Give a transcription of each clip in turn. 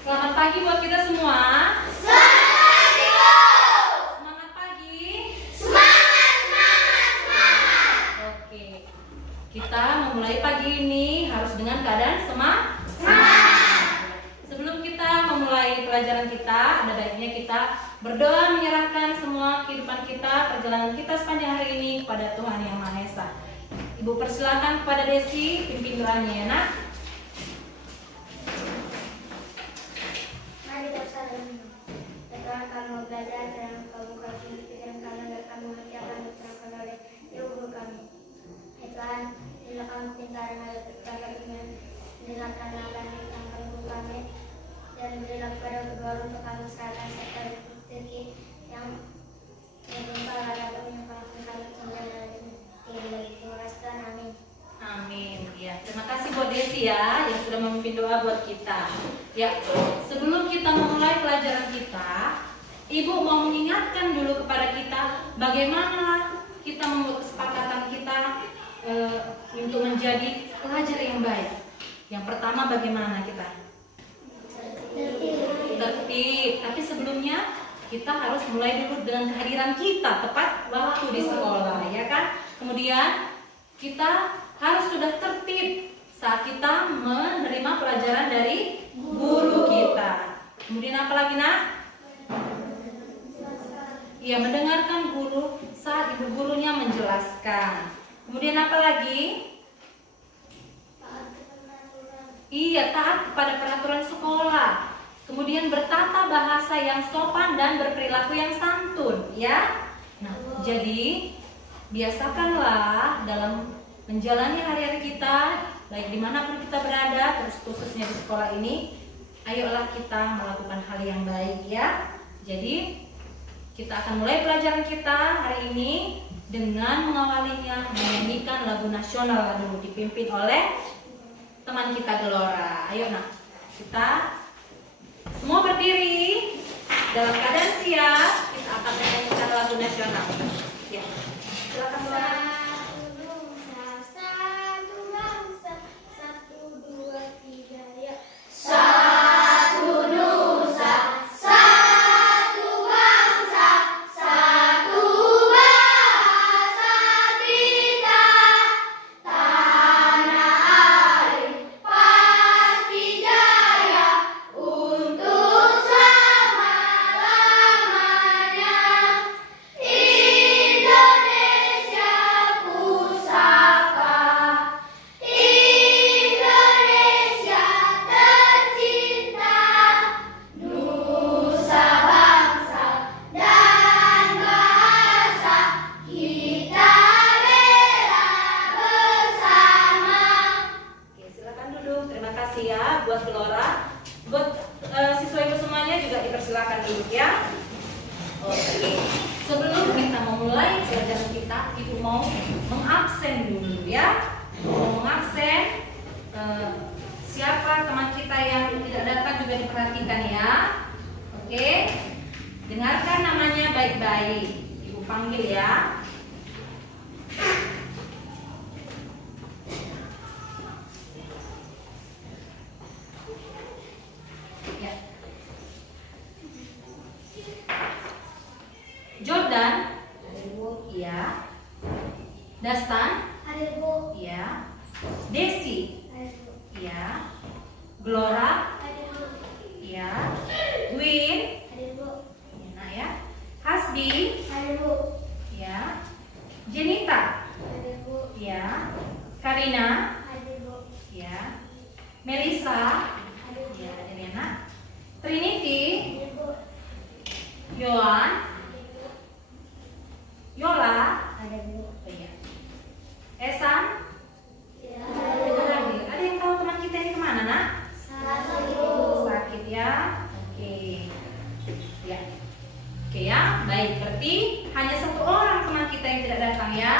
Selamat pagi buat kita semua. Selamat pagi, Bu. Semangat pagi. Semangat, semangat, semangat. Oke. Kita memulai pagi ini harus dengan keadaan semangat. Sebelum kita memulai pelajaran kita, ada baiknya kita berdoa menyerahkan semua kehidupan kita, perjalanan kita sepanjang hari ini kepada Tuhan Yang Maha Esa. Ibu persilakan kepada Desi pimpin doanya ya, Nak. Mari bersama. Setelah kamu belajar, jangan kamu kasih pikiran kamu dan kamu nanti akan diterapkan oleh Ibu Guru kami. Tuhan, bila kamu pintar mengajar dengan dilakukan apa yang kamu kami dan berilah kepada kedua untuk kami kesehatan serta rezeki yang berlimpah dalam menyempurnakan kami hingga dari terima kasih Tuhan, amin. Amin. Ya, terima kasih buat Desi ya yang sudah memimpin doa buat kita. Ya, sebelum kita memulai pelajaran kita, Ibu mau mengingatkan dulu kepada kita bagaimana kita membuat kesepakatan kita untuk menjadi pelajar yang baik. Yang pertama bagaimana kita? Tertib. Tapi sebelumnya kita harus mulai dulu dengan kehadiran kita tepat waktu di sekolah, ya kan? Kemudian kita harus sudah tertib saat kita menerima pelajaran dari guru kita. Kemudian apa lagi, Nak? Iya, mendengarkan guru saat ibu gurunya menjelaskan. Kemudian apa lagi? Iya, taat kepada peraturan sekolah. Kemudian bertata bahasa yang sopan dan berperilaku yang santun, ya. Nah, jadi biasakanlah dalam menjalani hari-hari kita, baik dimanapun kita berada, terus khususnya di sekolah ini, ayolah kita melakukan hal yang baik ya. Jadi kita akan mulai pelajaran kita hari ini dengan mengawalinya menyanyikan lagu nasional dulu dipimpin oleh teman kita Gelora. Ayo nak, kita semua berdiri dalam keadaan siap. Kita akan menyanyikan lagu nasional. Ya, silakan Gelora. Jordan, iya. Dastan, iya. Desi, iya. Gelora, iya. Gwyn, iya, ya. Hasbi, iya. Jenita, iya. Karina, iya. Melisa, iya. Demiana. Trinity, Yohan, Yola, iya. Esan, ada yang tahu teman kita ini kemana, Nak? Sakit ya. Oke. Ya. Oke ya, baik. Berarti hanya satu orang teman kita yang tidak datang ya.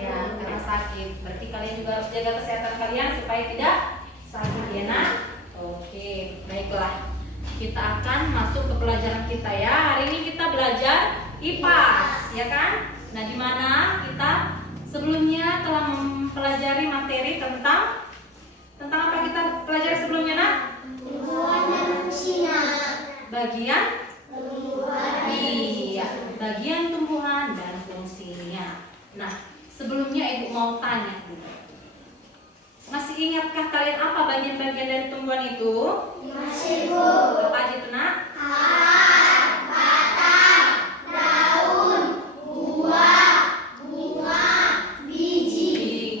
Ya, karena sakit. Berarti kalian juga harus jaga kesehatan kalian supaya tidak sakit ya, Nak. Oke, baiklah. Kita akan masuk ke pelajaran kita ya. Hari ini kita belajar IPAS, ya kan? Nah, di mana kita sebelumnya telah mempelajari materi tentang apa kita pelajari sebelumnya, Nak? bagian iya, bagian tumbuhan dan fungsinya. Nah, sebelumnya Ibu mau tanya dulu. Masih ingatkah kalian apa bagian-bagian dari tumbuhan itu? Masih, Bu. Apa aja tuh, Nak? Akar, batang, daun, buah, bunga, biji.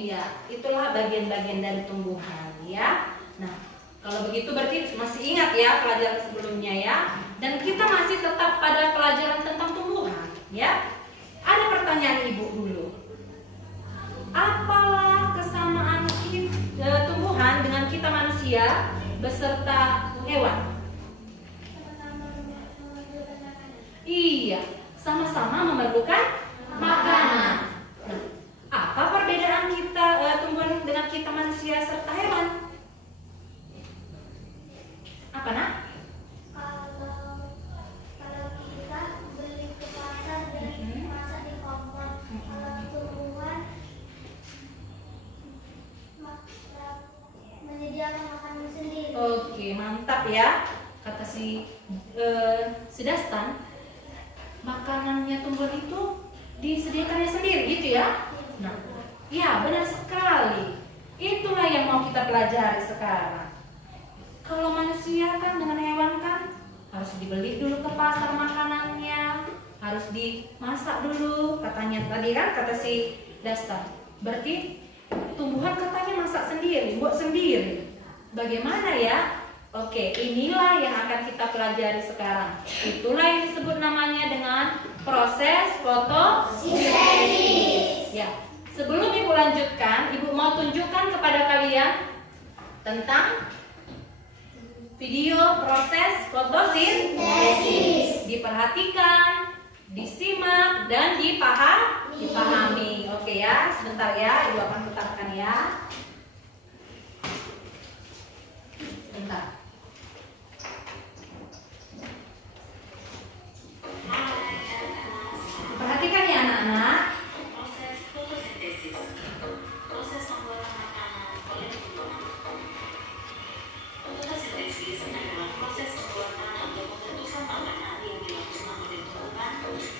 Iya, itulah bagian-bagian dari tumbuhan ya. Nah, kalau begitu berarti masih ingat ya pelajaran sebelumnya ya. Dan kita masih tetap pada pelajaran tentang tumbuhan ya. Ada pertanyaan Ibu dulu. Apalah kesamaan tumbuhan dengan kita manusia beserta hewan? Iya, sama-sama memerlukan makanan. Nah, apa perbedaan kita tumbuhan dengan kita manusia serta hewan? Apa, Nak? Kalau kita beli ke pasar dan masak di kompor, kalau tumbuhan menyediakan makanan sendiri. Oke, mantap ya. Kata si Dastan, makanannya tumbuhan itu disediakannya sendiri gitu ya. Nah, ya benar sekali. Itulah yang mau kita pelajari sekarang. Kalau manusia kan dengan hewan kan harus dibeli dulu ke pasar makanannya, harus dimasak dulu katanya tadi kan kata si Dastan. Berarti tumbuhan katanya masak sendiri, buat sendiri. Bagaimana ya? Oke, inilah yang akan kita pelajari sekarang. Itulah yang disebut namanya dengan proses fotosintesis. Ya, sebelum Ibu lanjutkan, Ibu mau tunjukkan kepada kalian tentang video proses fotosintesis. Diperhatikan, disimak, dan dipahami. Oke ya, sebentar ya, Ibu akan putarkan ya. Sebentar. Perhatikan ya anak-anak. Proses fotosintesis. Proses pembuatan makanan oleh tumbuhan. Fotosintesis adalah proses pembuatan atau pembentukan makanan yang dilakukan oleh tumbuhan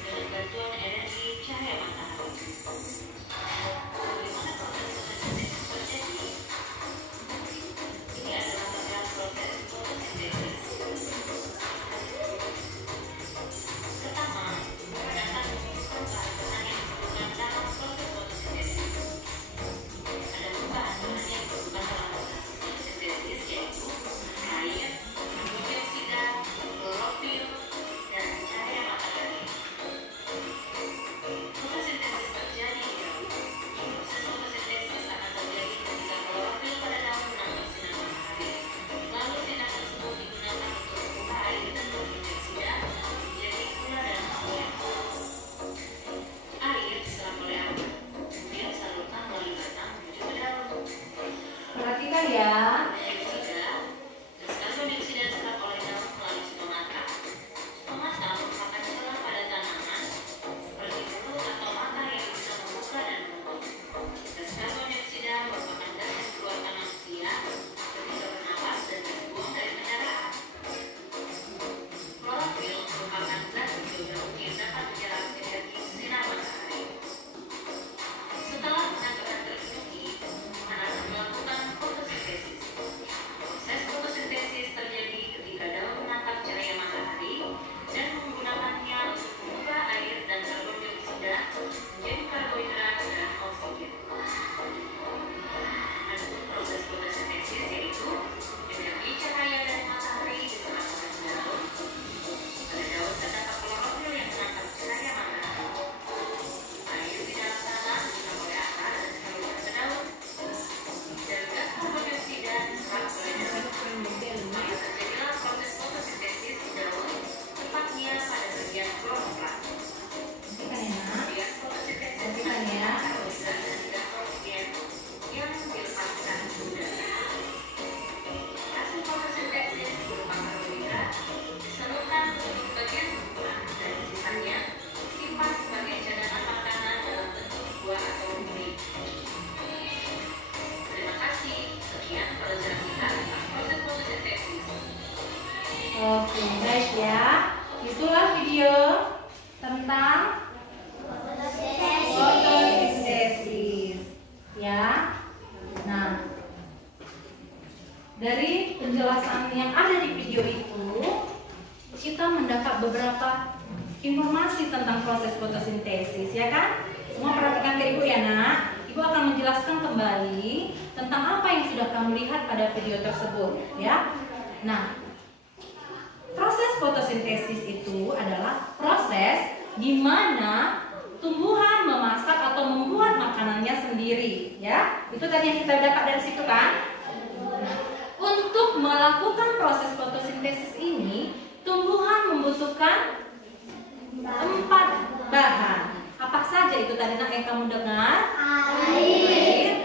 dengan bantuan energi cahaya matahari. Bagaimana proses fotosintesis Ya, itulah video tentang fotosintesis. Ya. Nah, dari penjelasan yang ada di video itu, kita mendapat beberapa informasi tentang proses fotosintesis, ya kan? Semua perhatikan ke Ibu ya, Nak. Ibu akan menjelaskan kembali tentang apa yang sudah kamu lihat pada video tersebut, ya. Nah, proses fotosintesis itu adalah proses di mana tumbuhan memasak atau membuat makanannya sendiri, ya. Itu tadi yang kita dapat dari situ kan? Nah, untuk melakukan proses fotosintesis ini, tumbuhan membutuhkan 4 bahan. Apa saja itu tadi Nak yang kamu dengar? Air,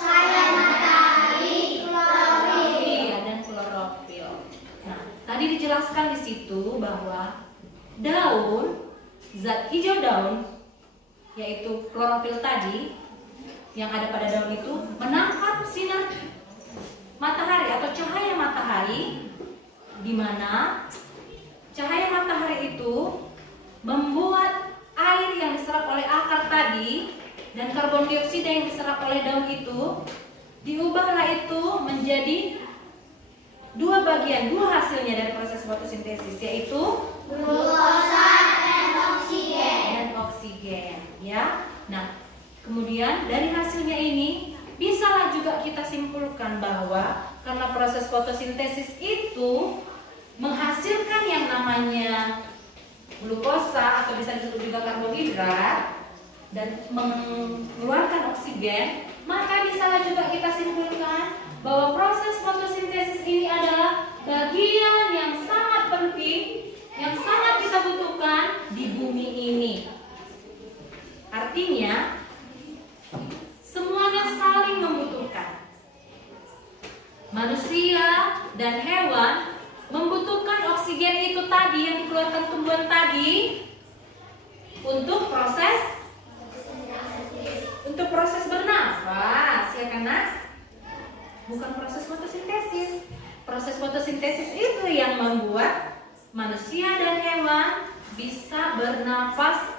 cahaya matahari, klorofil, dan klorofil. Nah, tadi dijelaskan di situ bahwa daun, zat hijau daun, yaitu klorofil tadi yang ada pada daun itu menangkap sinar matahari atau cahaya matahari, di mana cahaya matahari itu membuat air yang diserap oleh akar tadi dan karbon dioksida yang diserap oleh daun itu diubahlah itu menjadi 2 bagian, 2 hasilnya dari proses fotosintesis, yaitu glukosa dan oksigen, ya. Nah, kemudian dari hasilnya ini bisalah juga kita simpulkan bahwa karena proses fotosintesis itu menghasilkan yang namanya glukosa atau bisa disebut juga karbohidrat dan mengeluarkan oksigen, maka bisalah juga kita simpulkan bahwa proses fotosintesis ini adalah bagian yang sangat penting, yang sangat kita butuhkan di bumi ini. Artinya semuanya saling membutuhkan. Manusia dan hewan membutuhkan oksigen itu tadi yang dikeluarkan tumbuhan tadi untuk proses bernafas, ya kan Nak? Bukan proses fotosintesis. Proses fotosintesis itu yang membuat manusia dan hewan bisa bernafas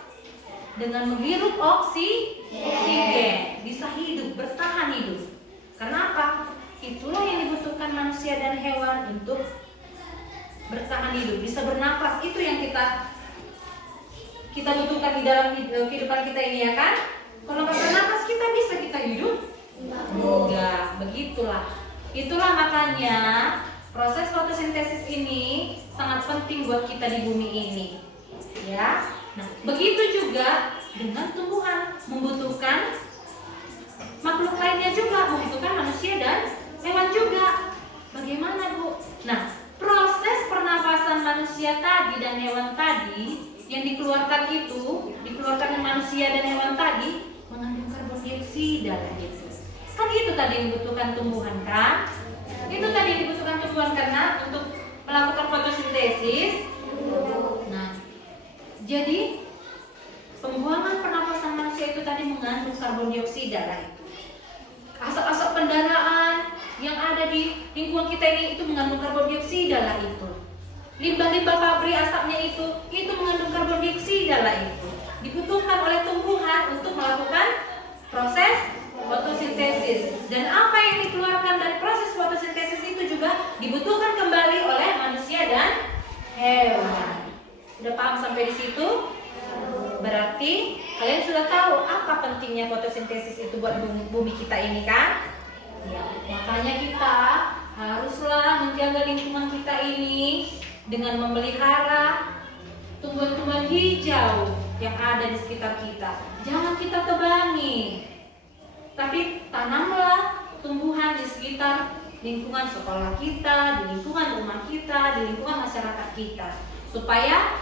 dengan menghirup oksigen, bisa hidup, bertahan hidup. Karena apa? Itulah yang dibutuhkan manusia dan hewan untuk bertahan hidup, bisa bernafas. Itu yang kita butuhkan di dalam kehidupan kita ini, ya kan? Kalau nggak bernafas kita hidup? Enggak, begitulah. Itulah makanya proses fotosintesis ini sangat penting buat kita di bumi ini, ya. Nah, begitu juga dengan tumbuhan, membutuhkan makhluk lainnya juga, membutuhkan manusia dan hewan juga. Bagaimana, Bu? Nah, proses pernapasan manusia tadi dan hewan tadi yang dikeluarkan manusia dan hewan tadi mengandung karbon dioksida gitu. Kan itu tadi yang dibutuhkan tumbuhan kan? Itu tadi yang dibutuhkan tumbuhan karena untuk melakukan fotosintesis. Nah, jadi pembuangan pernapasan manusia itu tadi mengandung karbon dioksida lah itu. Asap-asap kendaraan yang ada di lingkungan kita ini itu mengandung karbon dioksida lah itu. Limbah-limbah pabrik asapnya itu mengandung karbon dioksida lah itu. Dibutuhkan oleh tumbuhan untuk melakukan proses fotosintesis. Dan apa yang dikeluarkan dari proses fotosintesis itu juga dibutuhkan kembali oleh manusia dan hewan. Udah paham sampai di situ? Berarti kalian sudah tahu apa pentingnya fotosintesis itu buat bumi kita ini kan? Ya, makanya kita haruslah menjaga lingkungan kita ini dengan memelihara tumbuhan-tumbuhan hijau yang ada di sekitar kita. Jangan kita tebangi, tapi tanamlah tumbuhan di sekitar lingkungan sekolah kita, di lingkungan rumah kita, di lingkungan masyarakat kita, supaya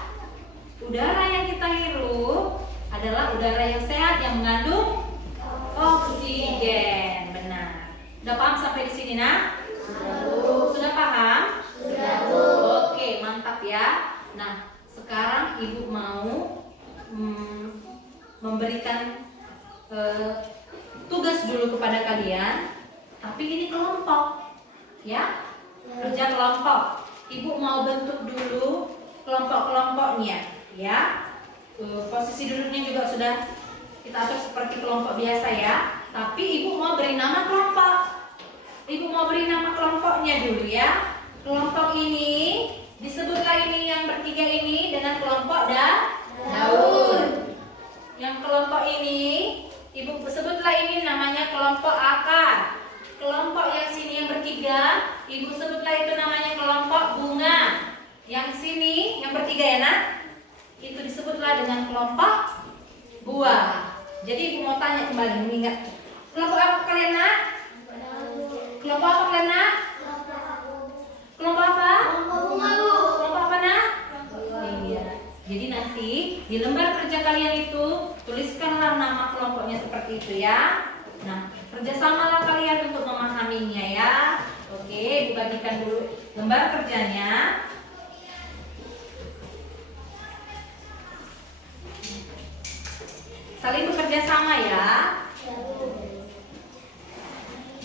udara yang kita hirup adalah udara yang sehat yang mengandung oksigen. Benar. Udah paham sampai di sini, Nak? Sudah paham? Sudah, Bu. Oke, mantap ya. Nah, sekarang Ibu mau memberikan tugas dulu kepada kalian, tapi ini kelompok, ya, kerja kelompok. Ibu mau bentuk dulu kelompok-kelompoknya, ya. Posisi duduknya juga sudah kita atur seperti kelompok biasa ya. Tapi ibu mau beri nama kelompok. Ibu mau beri nama kelompoknya dulu ya. Kelompok ini disebutlah ini yang bertiga ini dengan kelompok daun. Yang kelompok ini ibu sebutlah ini namanya kelompok akar. Kelompok yang sini yang bertiga ibu sebutlah itu namanya kelompok bunga. Yang sini yang bertiga ya nak, itu disebutlah dengan kelompok buah. Jadi ibu mau tanya kembali, mengingat kelompok apa kalian nak? Kelompok apa kalian nak? Kelompok apa? Kelompok apa nak? Iya. Jadi nanti di lembar kerja kalian itu tuliskanlah nama kelompoknya seperti itu ya. Nah, kerjasamalah kalian untuk memahaminya ya. Oke, ibu bagikan dulu lembar kerjanya. Saling bekerja sama ya.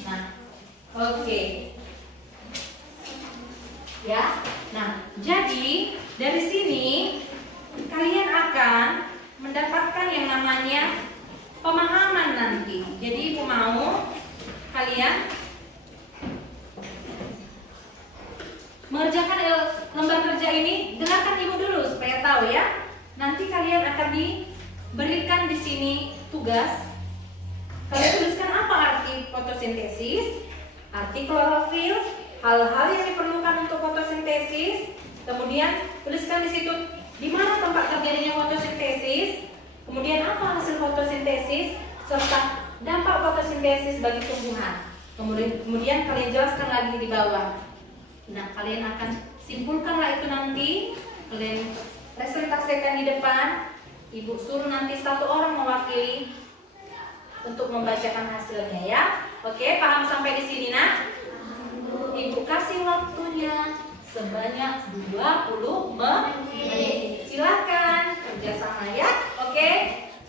Nah, oke. Ya. Nah, jadi dari sini kalian akan mendapatkan yang namanya pemahaman nanti. Jadi ibu mau kalian mengerjakan lembar kerja ini. Dengarkan ibu dulu supaya tahu ya. Nanti kalian akan diberikan di sini tugas. Kalian tuliskan apa arti fotosintesis, arti klorofil, hal-hal yang diperlukan untuk fotosintesis. Kemudian tuliskan di situ di mana tempat terjadinya fotosintesis, kemudian apa hasil fotosintesis, serta dampak fotosintesis bagi tumbuhan. Kemudian kalian jelaskan lagi di bawah. Nah, kalian akan simpulkanlah itu nanti. Kalian presentasikan di depan. Ibu suruh nanti satu orang mewakili untuk membacakan hasilnya ya. Oke, paham sampai di sini nak? Ibu kasih waktunya sebanyak 20 menit. Silakan kerjasama ya. Oke,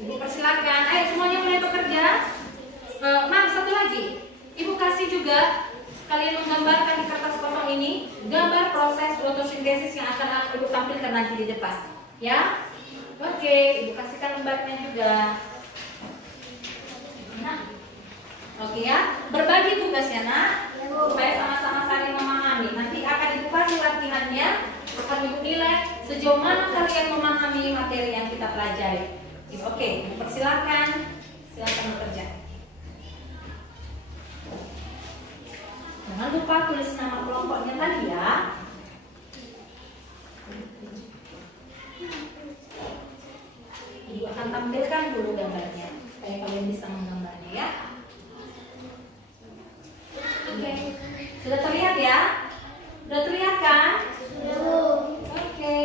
ibu persilakan. Ayo semuanya mulai bekerja. Mam, satu lagi. Ibu kasih juga kalian menggambarkan di kertas kosong ini gambar proses fotosintesis yang akan ibu tampilkan nanti di depan. Ya. Oke, ibu kasihkan lembarnya juga. Nah, oke ya. Berbagi tugas ya nak, supaya sama-sama saling memahami. Nanti akan ibu kasih latihannya, akan ibu nilai sejauh mana kalian memahami materi yang kita pelajari. Oke, persilakan, silakan bekerja. Jangan lupa tulis nama kelompoknya tadi ya. Ibu akan tampilkan dulu gambarnya supaya kalian bisa menggambarnya ya. Oke, sudah terlihat ya? Sudah terlihat kan? Oke.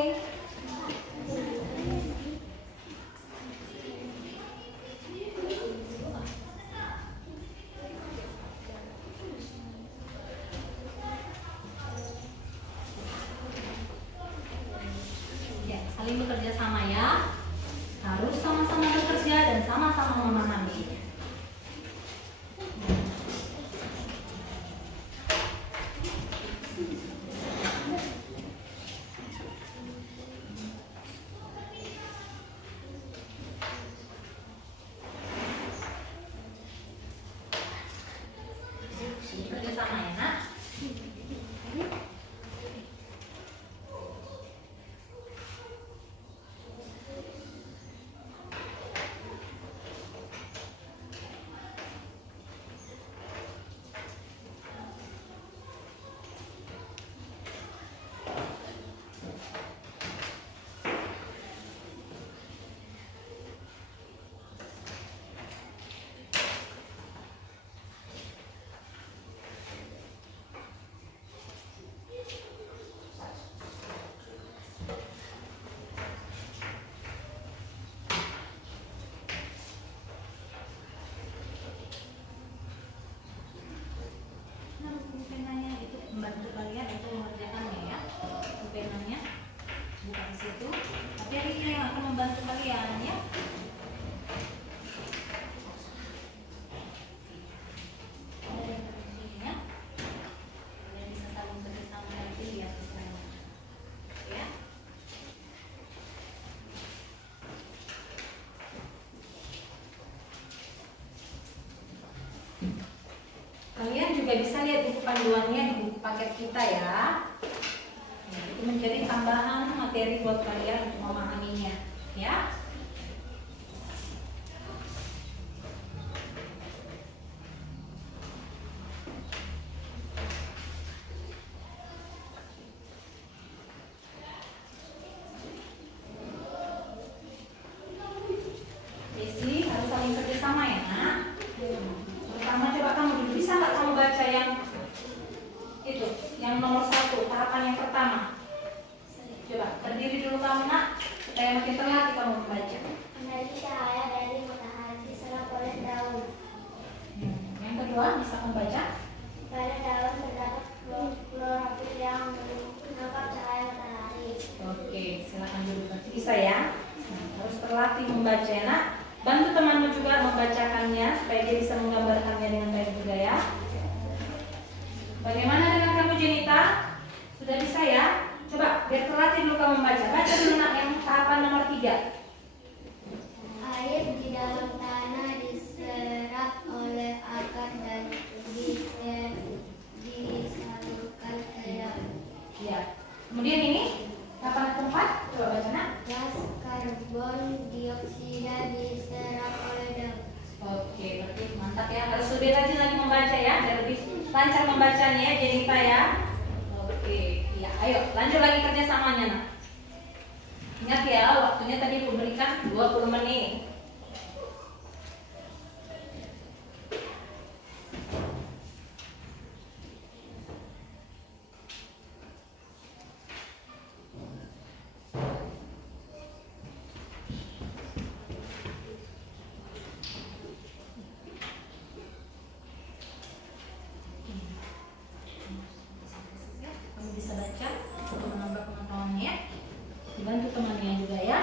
Ya, saling bekerja sama ya. Harus sama-sama bekerja dan sama-sama memahami. juga bisa lihat buku panduannya di buku paket kita ya. Nah, itu menjadi tambahan materi buat kalian untuk memahaminya, ya. Desi harus saling kerjasama ya, nak. Pertama coba kamu dulu, bisa nggak kamu baca yang itu, yang nomor 1, tahapan yang pertama. Coba berdiri dulu kamu, nak, supaya makin terlatih kamu membaca. Menjadi cahaya dari matahari diserap oleh daun. Yang kedua bisa membaca. Pada daun terdapat klorofil yang menangkap cahaya matahari. Oke, silakan dulu. Bisa ya. Nah, harus terlatih membaca ya, nak. Bantu temanmu juga membacakannya supaya dia bisa menggambarkannya dengan baik juga ya. Bagaimana dengan kamu Jenita? Sudah bisa ya? Coba biar terlatih dulu kamu membaca. Baca dulu nak yang tahapan nomor 3. Air di dalam tanah diserap oleh akar dan disalurkan ke daun. Ya. Kemudian ini tahapan keempat. Coba baca nak. Gas karbon dioksida diserap oleh daun. Oke, berarti mantap ya. Harus lebih rajin lagi membaca ya, biar lebih lancar membacanya ya, Jenita ya. Oke, ya. Ayo lanjut lagi kerjasamanya nak. Ingat ya, waktunya tadi aku berikan 20 menit. Kamu bisa baca untuk menambah pengetahuannya. Dibantu temannya juga ya.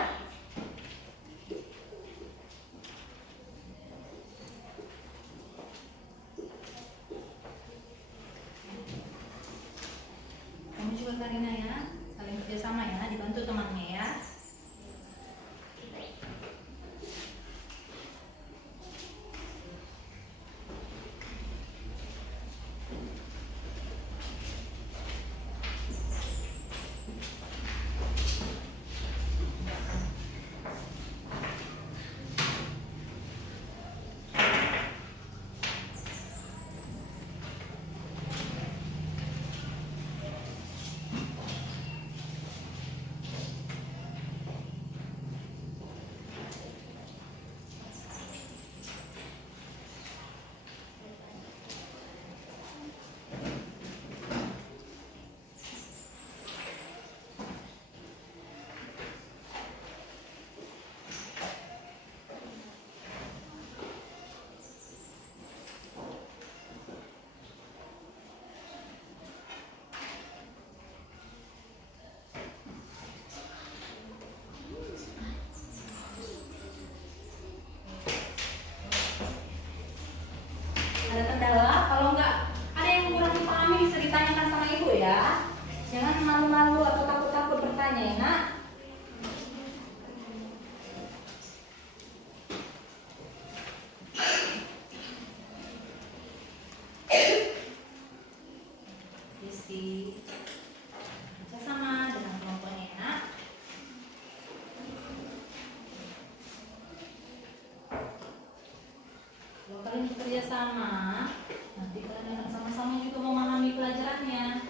Kamu juga Karina ya, saling kerjasama ya, dibantu temannya ya. Ada kendala, kalau nggak ada yang kurang dipahami bisa ditanyakan sama ibu ya. Jangan malu-malu atau takut-takut bertanya ya nak. Isi kerjasama dengan kelompoknya ya nak. Kalau kalian bekerja sama, nanti kalian akan sama-sama juga memahami pelajarannya.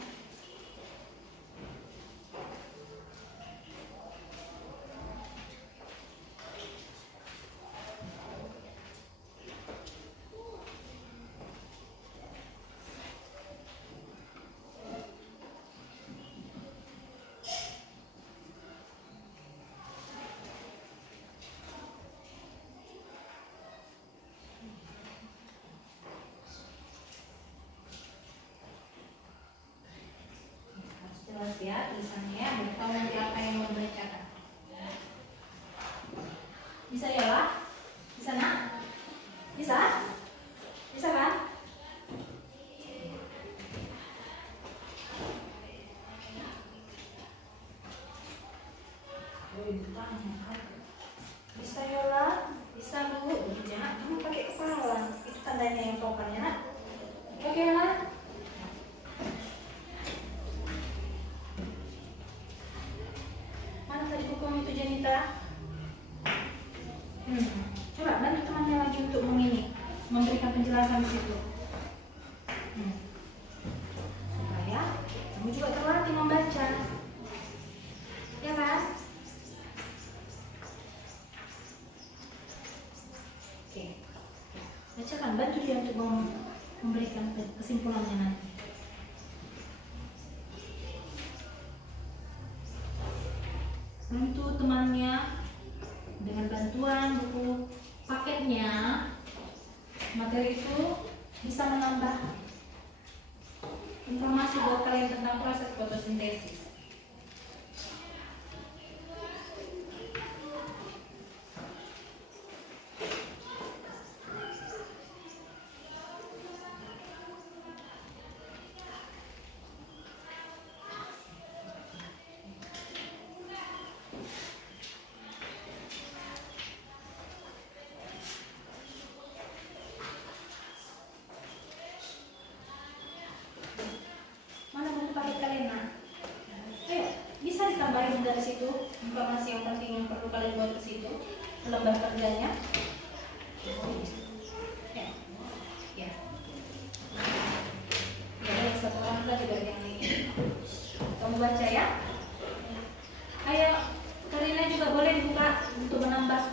Harus jelas ya tulisannya, biar tahu nanti apa yang mau dibacakan. Bisa ya lah? Bisa nak? Bisa? Bisa kan? Bisa ya lah? Bisa dulu, jangan kamu pakai kepala. Itu tandanya yang sopan ya nak. Oke lah. kita. Coba bantu temannya lagi untuk memberikan penjelasan di situ. Supaya kamu juga terlatih membaca. Ya kan? Oke. Bacakan, bantu dia untuk memberikan kesimpulannya nanti. Bantu temannya dengan bantuan buku paketnya. Materi itu bisa menambah informasi buat kalian tentang proses fotosintesis. Tambahin dari situ informasi yang penting yang perlu kalian buat ke situ, lembar kerjanya. Ya. Ya, satu orang saja dari yang ini. Kamu baca ya. Ayo, Karina juga boleh dibuka untuk menambah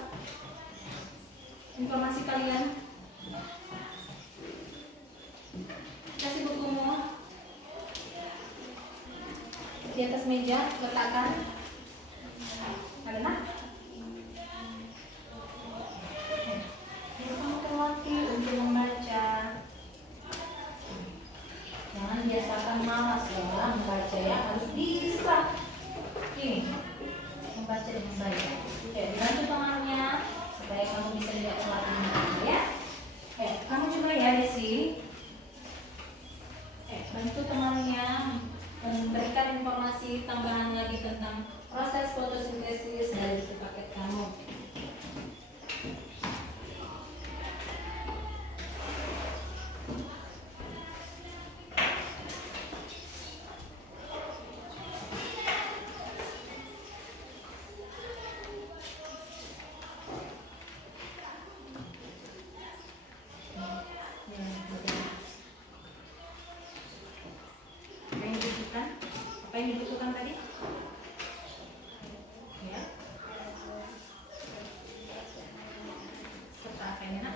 informasi kalian. Kasih bukumu di atas meja, letakkan. Karena kamu terlatih untuk membaca. Jangan biasakan malas ya membaca ya, harus bisa. Ini membaca dengan baik. Oke, bantu temannya supaya kamu bisa tidak terlatih ya. Kamu juga ya Desi. Bantu temannya memberikan informasi tambahan lagi tentang proses fotosintesis dari paket kamu. Apa yang dibutuhkan tadi? Ya. Serta apa ini nak?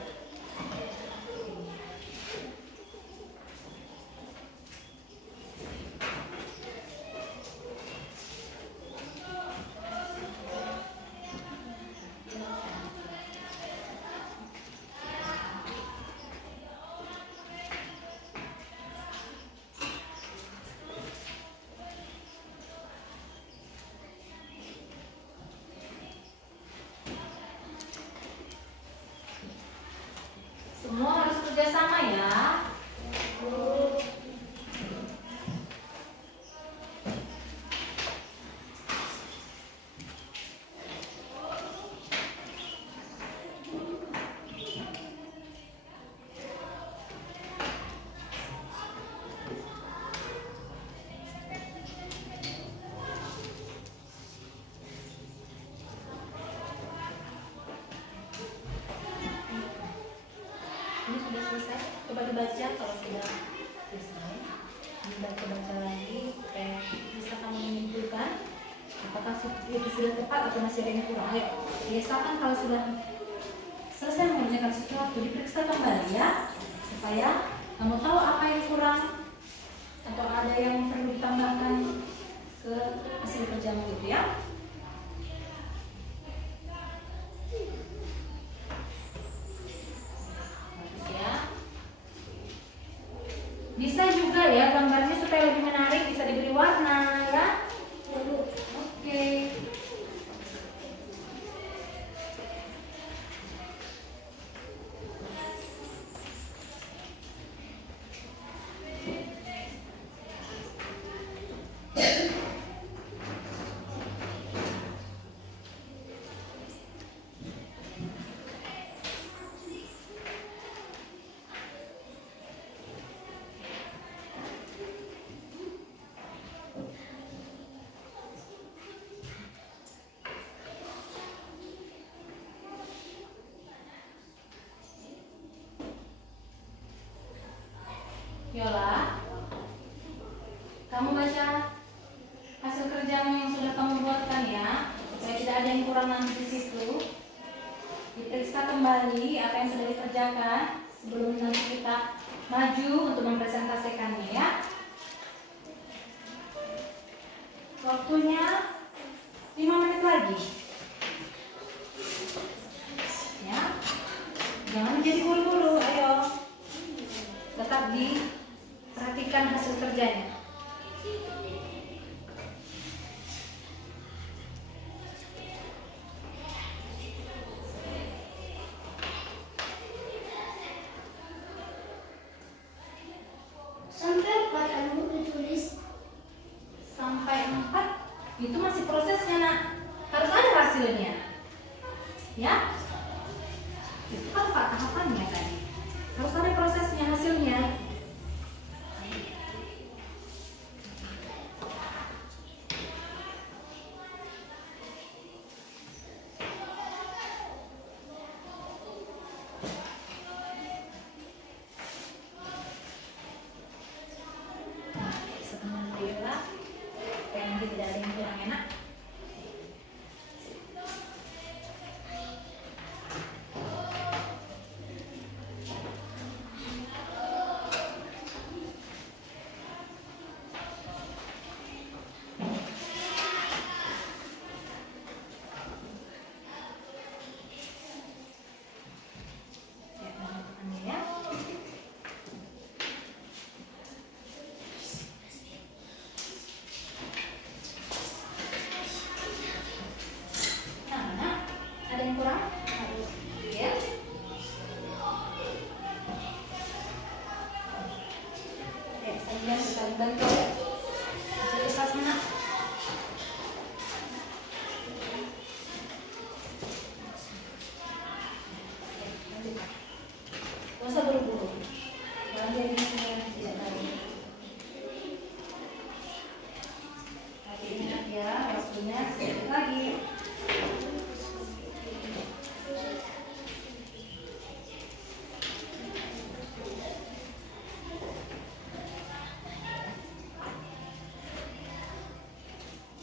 Semua harus kerjasama ya. Ini sudah selesai, coba dibaca kalau sudah selesai. Dibaca-baca lagi supaya bisa kamu menyimpulkan apakah itu sudah tepat atau masih ada yang kurang. Ayo, biasakan kalau sudah selesai mengerjakan sesuatu diperiksa kembali ya, supaya kamu tahu apa yang kurang atau ada yang perlu ditambahkan ke hasil kerjamu gitu ya. Bisa juga ya gambarnya supaya lebih menarik, bisa diberi warna ya. Oke. Kamu baca hasil kerjamu yang sudah kamu buatkan ya, supaya tidak ada yang kurang nanti di situ. Diperiksa kembali apa yang sudah dikerjakan sebelum nanti kita maju untuk mempresentasikannya ya. Waktunya 5 menit lagi. Ya. Jangan jadi buru-buru, ayo. Tetap diperhatikan hasil kerjanya. Sampai 4 anu ditulis. Sampai 4 itu masih prosesnya nak, harus ada hasilnya ya. Itu kan 4 tahapannya tadi, harus ada prosesnya, hasilnya. Setengah dulu lah, supaya nanti tidak ada yang kurang enak. Ya, teman-teman ya. Nah, mana? Ada yang kurang? Harus ya. Ya, saya saling bantu ya. Jadi pas mana? Gak usah buru-buru. Jangan jadi semua yang tidak tahu. Tapi ingat ya, waktunya sedikit lagi.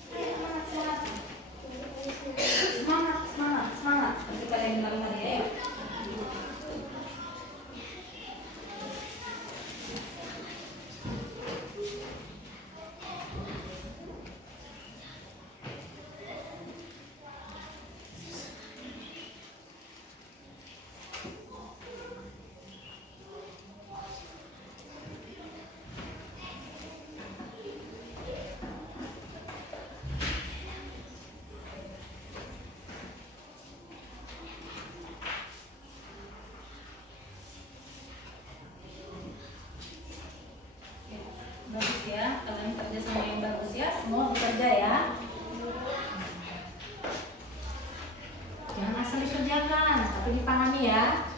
Ayo, semangat, semangat. Semangat, semangat, semangat. Seperti kalian bilang tadi, ayo. Bagus ya, kalian kerja sama yang bagus ya, semua bekerja ya. Jangan asal dikerjakan, tapi dipahami ya.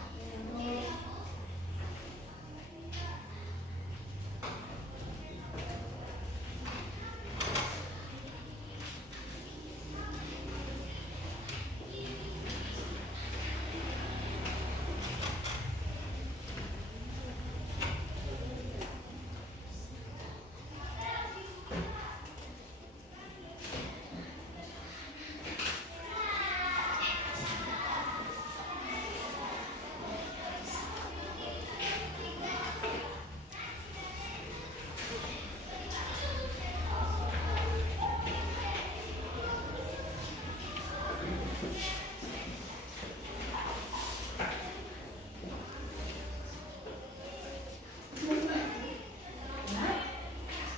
Nah,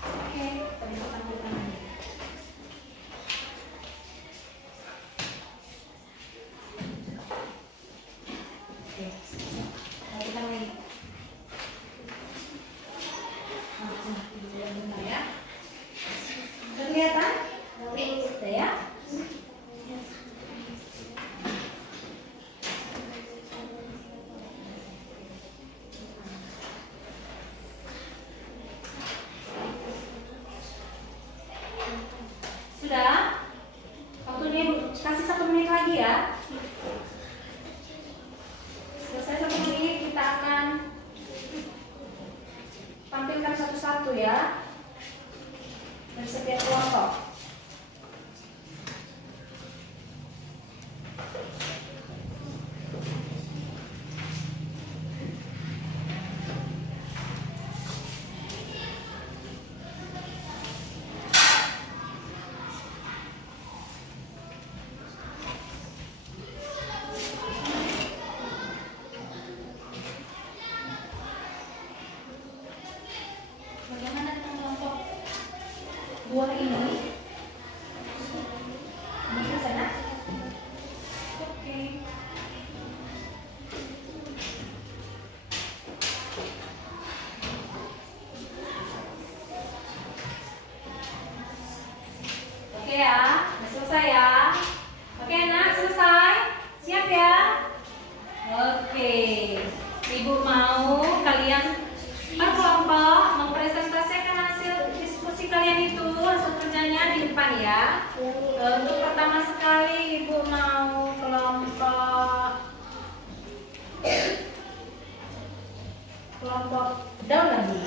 oke, kita bisa tampilkan lagi. Oke, tampilkan lagi. Nah, bentar ya. Udah kelihatan? Udah ya? Sudah? Waktu ini kasih 1 menit lagi ya. Selesai 1 menit, kita akan tampilkan satu-satu ya. di setiap kelompok. Bagaimana dengan kelompok buah ini? Di sana? Oke. Oke ya, udah selesai ya. Oke nak, selesai? Siap ya? Oke. Ibu mau kalian per kelompok mempresentasikan hasil diskusi kalian itu, hasil kerjanya di depan ya. Untuk pertama sekali Ibu mau kelompok down lagi.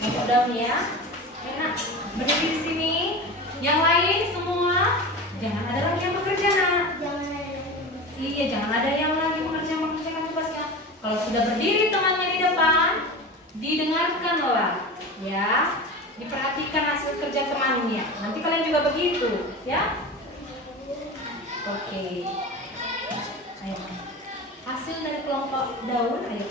Kelompok down ya. Enak. Berdiri di sini. Yang lain semua jangan ada lagi yang bekerja nak. Iya, jangan ada yang lagi mengerjakan tugasnya. Kalau sudah berdiri temannya di depan, didengarkanlah, ya. Diperhatikan hasil kerja temannya. Nanti kalian juga begitu, ya. Oke. Ayo. Hasil dari kelompok daun, ayo.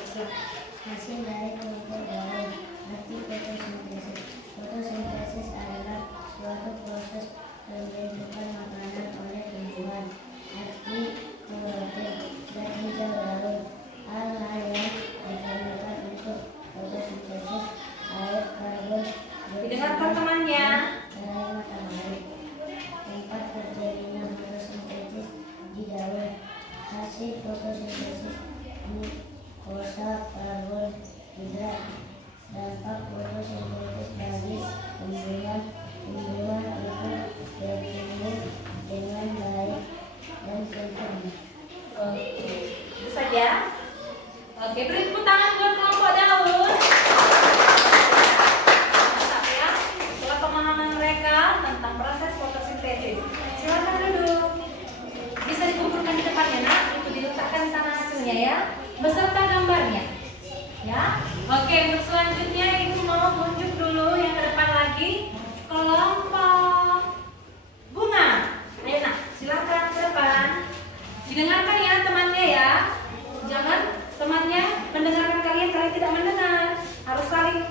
Hasil dari kelompok daun. Arti fotosintesis. Fotosintesis adalah suatu proses pembentukan makanan oleh tumbuhan. Arti klorofil dan hijau daun. Hal-hal yang diperlukan untuk fotosintesis: air, karbon, Didengarkan temannya. cahaya matahari. Tempat terjadinya fotosintesis di daun. Hasil fotosintesis glukosa, karbon, hidrat. Dampak fotosintesis bagi tumbuhan itu bertumbuh dengan baik dan sempurna. Oke, itu saja. Oke, beri tepuk tangan buat kelompok daun. Mantap ya. Setelah pemahaman mereka tentang proses fotosintesis, silakan duduk. Bisa dikumpulkan di depannya nak, itu diletakkan di sana hasilnya ya, beserta gambarnya. Ya. Oke, untuk selanjutnya Ibu mau tunjuk dulu yang ke depan lagi, kelompok bunga. Ayo nak, silakan ke depan. Didengarkan ya temannya ya. Jangan temannya mendengarkan kalian tidak mendengar. Harus saling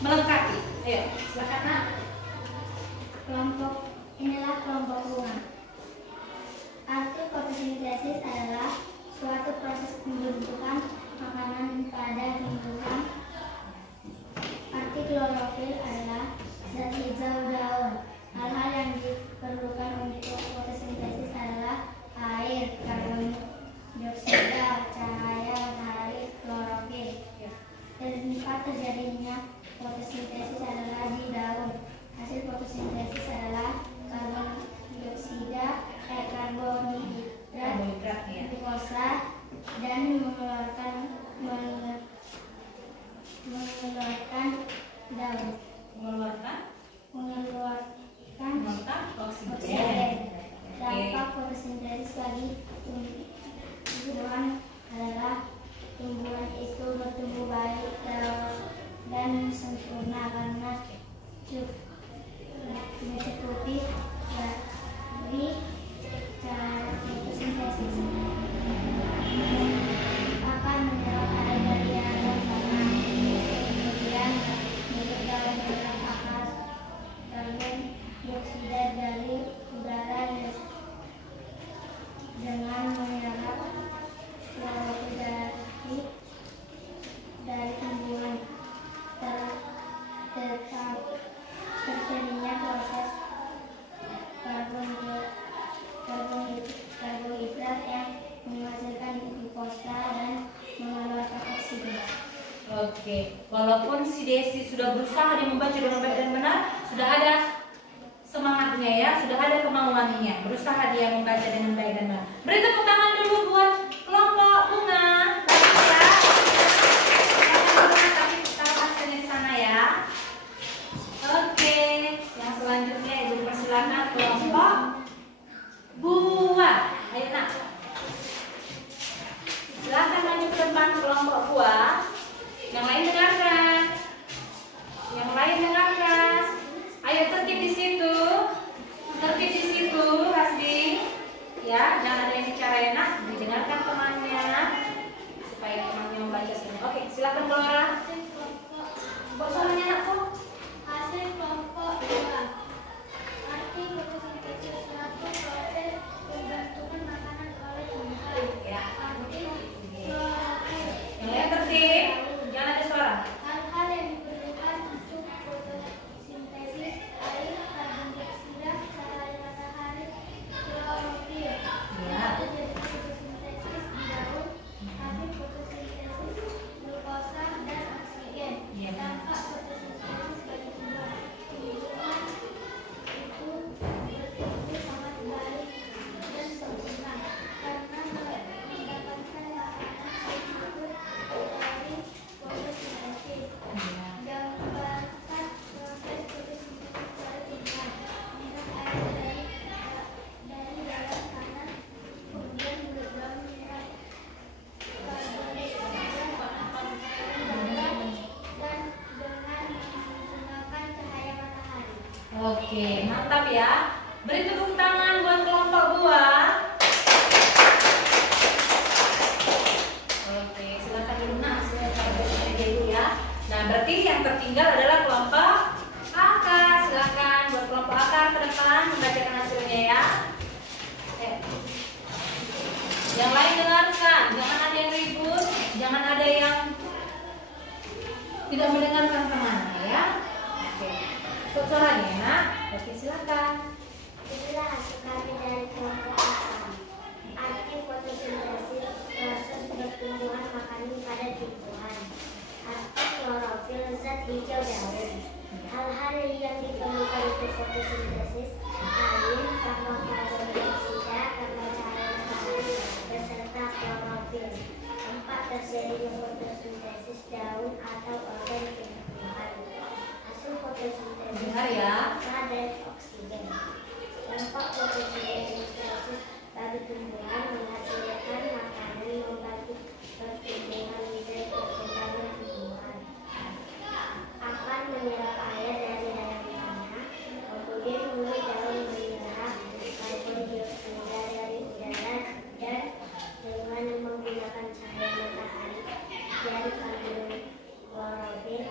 melengkapi. Ayo, silakan nak. Inilah kelompok bunga. Arti fotosintesis adalah suatu proses pembentukan makanan pada tumbuhan. Arti klorofil adalah zat hijau daun. Hal-hal yang diperlukan untuk fotosintesis adalah air, karbon dioksida, cahaya matahari, klorofil. Tempat terjadinya fotosintesis adalah di daun. Hasil fotosintesis adalah karbon dioksida, karbohidrat, glukosa, dan mengeluarkan daun. Mengeluarkan oksigen. Dampak fotosintesis bagi tumbuhan adalah tumbuhan itu bertumbuh baik dan sempurna karena mencukupi dari cara fotosintesis. Akan menyerap air dari daun tanah, kemudian daun menyerap karbon dioksida dari udara dengan menyerap klorofil dari tumbuhan. Tetap terjadinya proses karbohidrat yang menghasilkan glukosa dan mengeluarkan oksigen. Oke, walaupun si Desi sudah berusaha dia membaca dengan baik dan benar, sudah ada semangatnya ya, sudah ada kemauannya, berusaha dia membaca dengan baik dan benar. Beri tepuk tangan dulu buat kelompok bunga. Bagus ya. Tapi taruh hasilnya di sana ya. Oke, mantap ya. Beri tepuk tangan buat kelompok buah. Oke, silakan Luna hasilnya dulu ya. Nah, berarti yang tertinggal adalah kelompok AK. Silakan buat kelompok AK ke depan membacakan hasilnya ya. Yang lain dengarkan, jangan ada yang ribut, jangan ada yang tidak mendengarkan temannya ya. Oke, ikut suaranya nak. Oke, silakan. Inilah hasil kami dari kelompok A. Arti fotosintesis proses pertumbuhan makanan pada tumbuhan. Arti klorofil zat hijau daun. Hal-hal yang ditemukan untuk fotosintesis: air, karbon dioksida, karbon cahaya matahari, beserta klorofil. 4. Terjadinya fotosintesis daun atau organ tumbuhan. Hasil fotosintesis Dengar ya. dan oksigen. Dampak fotosintesis bagi tumbuhan menghasilkan makanan, membantu pertumbuhan dan perkembangan tumbuhan. Akan menyerap air dari dalam tanah, kemudian mulut daun menyerap karbon dioksida dari udara dan dengan menggunakan cahaya matahari dan kandungan klorofil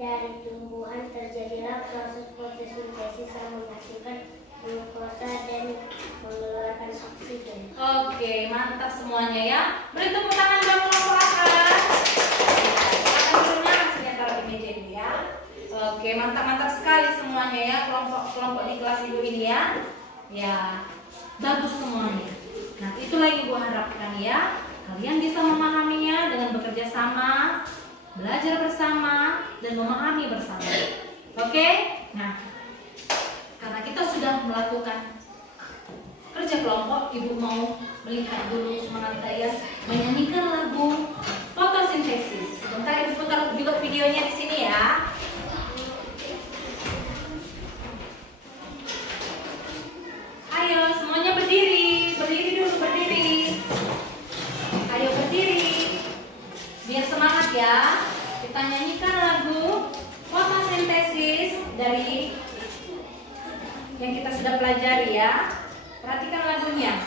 dari tumbuhan, terjadilah proses fotosintesis yang menghasilkan glukosa dan mengeluarkan oksigen. Oke, mantap semuanya ya. Beri tepuk tangan buat kelompok AK. Silakan dulunya hasilnya taruh di meja dulu ya. Oke, mantap sekali semuanya ya, kelompok di kelas ibu ini ya. Ya, bagus semuanya. Nah, itulah yang ibu harapkan ya. Kalian bisa memahaminya dengan bekerja sama, belajar bersama, dan memahami bersama. Oke? Nah, karena kita sudah melakukan kerja kelompok, ibu mau melihat dulu semangat kalian menyanyikan lagu fotosintesis. Sebentar ibu putar juga videonya di sini ya. Ayo semuanya berdiri, berdiri dulu, berdiri. Ayo berdiri, biar semangat ya. Kita nyanyikan lagu fotosintesis dari yang kita sudah pelajari ya. Perhatikan lagunya.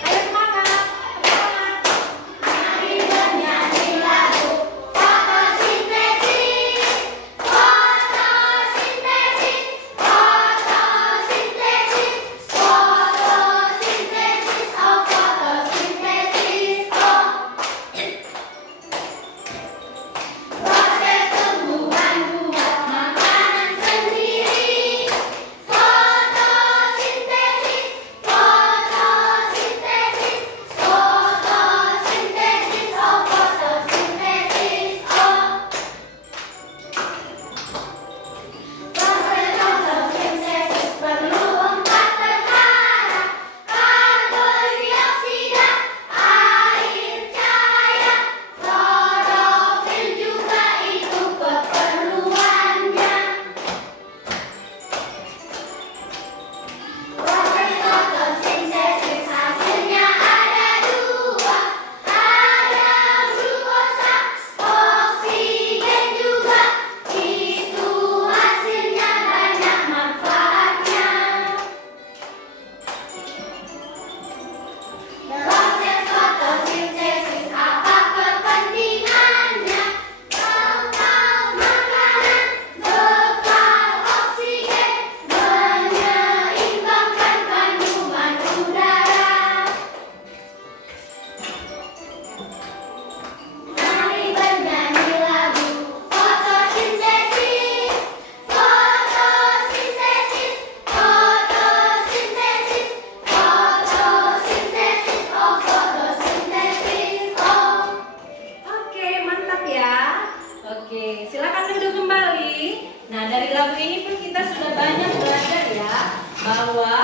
Ayo semangat, semangat. Mari bernyanyi lagu fotosintesis, fotosintesis, fotosintesis, fotosintesis, oh fotosintesis, oh. Proses tumbuhan buat makanan sendiri. Fotosintesis, fotosintesis, fotosintesis, oh fotosintesis, oh. Proses fotosintesis perlu 4 perkara: karbon dioksida, air, cahaya, klorofil juga itu keperluannya. Proses fotosintesis hasilnya ada 2, ada glukosa, oksigen juga. Itu hasilnya banyak manfaatnya. Proses fotosintesis apa kepentingannya? Bekal makanan, bekal oksigen, menyeimbangkan kandungan udara. Mari bernyanyi lagu fotosintesis, fotosintesis, fotosintesis, fotosintesis, oh fotosintesis, oh. Oke, mantap ya. Oke, silakan duduk kembali. Nah, dari lagu ini pun kita sudah banyak belajar ya, bahwa